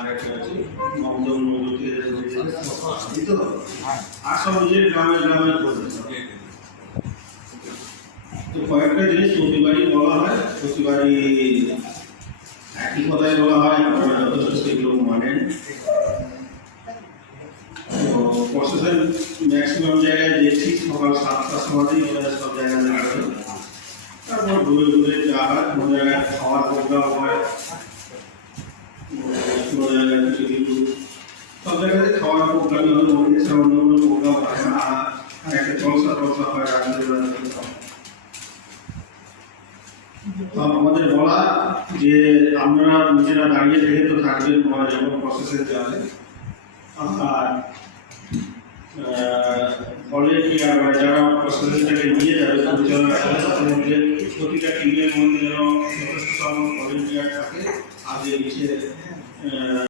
আর একটা আছে মমতা নদী তো আর সব নিজের গ্রামে গ্রামে করবে। তো কয়েকটা জিনিস প্রতিবারই বলা হয়, প্রতিবারই একই কথাই বলা হয়, আপনারা যথেষ্ট সেগুলো মানেন। তো প্রসেসের ম্যাক্সিমাম জায়গায় দেখছি সকাল 7টার সময়তেই সব জায়গায় দাঁড়াবে। তারপর ঘুরে ঘুরে যা হয়, কোনো জায়গায় খাওয়ার প্রোগ্রাম হয়, কোনো জায়গায় কিছু কিছু সব জায়গায় খাওয়ার প্রোগ্রামই হলে এছাড়া অন্য অন্য প্রোগ্রাম হয় না। আর একটা জলসা টলসা হয় রাত্রিবেলা। আমাদের বলা যে আপনারা নিজেরা দাঁড়িয়ে থেকে তো থাকবেন যখন প্রসেসে যাবে, আর ভলেন্টিয়ার মানে যারা প্রসেসটাকে নিয়ে যাবে পরিচালনা করে তাদের মধ্যে প্রতিটা টিমের মধ্যে যেন যথেষ্ট সংখ্যক ভলেন্টিয়ার থাকে, আগে নিচে